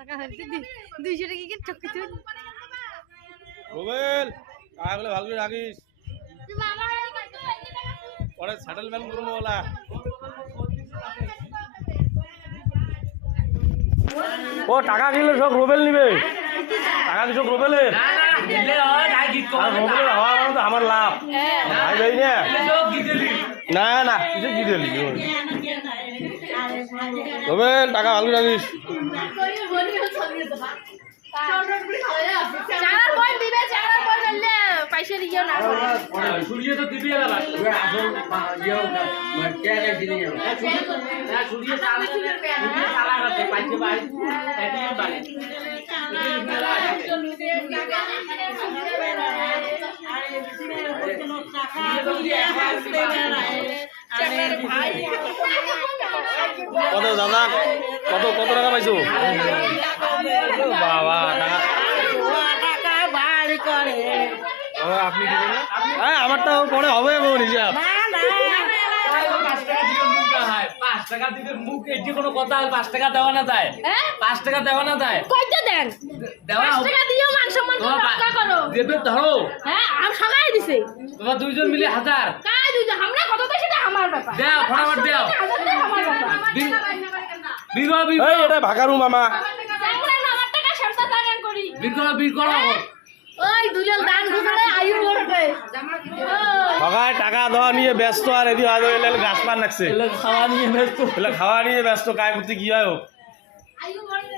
টাকা হচ্ছে 200 টাকা কি চক্কি তুই রুবেল টাকাগুলো ভালো করে রাখিস পরে সেটেলমেন্ট করবো ওলা ও টাকা কিনলে সব রুবেল নিবে টাকা কি সব রুবেলের রুবেলের হওয়া মানে তো আমার লাভ ভাই ভাই না না না কিছু কি দিলি রুবেল টাকা ভালো করে রাখিস চারার বই দিবে চারার বই দিলে পয়সা দিও না সূর্য তো দিবি এলা আসল ইও কে কে দিনি না সূর্য সালা করতে পাইছে ভাই এটিএম বাড়ি কত দাদা কত কত টাকা পাইছো বাবা টাকা আপনি দিবেন না হ্যাঁ আমারটা পরে হবে হিসাব 5 টাকা দিবে মুখ এটি কোনো কথা 5 টাকা দেওয়া না যায় 5 টাকা দেওয়া না যায় কইতে দেন দেওয়া 5 টাকা দিও মান সম্মান রক্ষা করো দেবে ধরো হ্যাঁ আমি সবাই দিছে তোমরা দুইজন মিলে 1000 কাই দুইজন আমরা কত দেই সেটা আমার ব্যাপার দাও ফটাফট দাও আমার ব্যাপার বিগো এই এটা ভাগারু মামা আমরা আমার টাকা সরতা দান করি বিগো ওই দুলাল দান গুছালে আয়ু বলবে সবাই টাকা দেওয়া নিয়ে ব্যস্ত আর এদি হয় গাছ পান লাগছে খাওয়া নিয়ে ব্যস্ত খাওয়া নিয়ে ব্যস্ত কায় করতে কি হয় আয়ু বলবে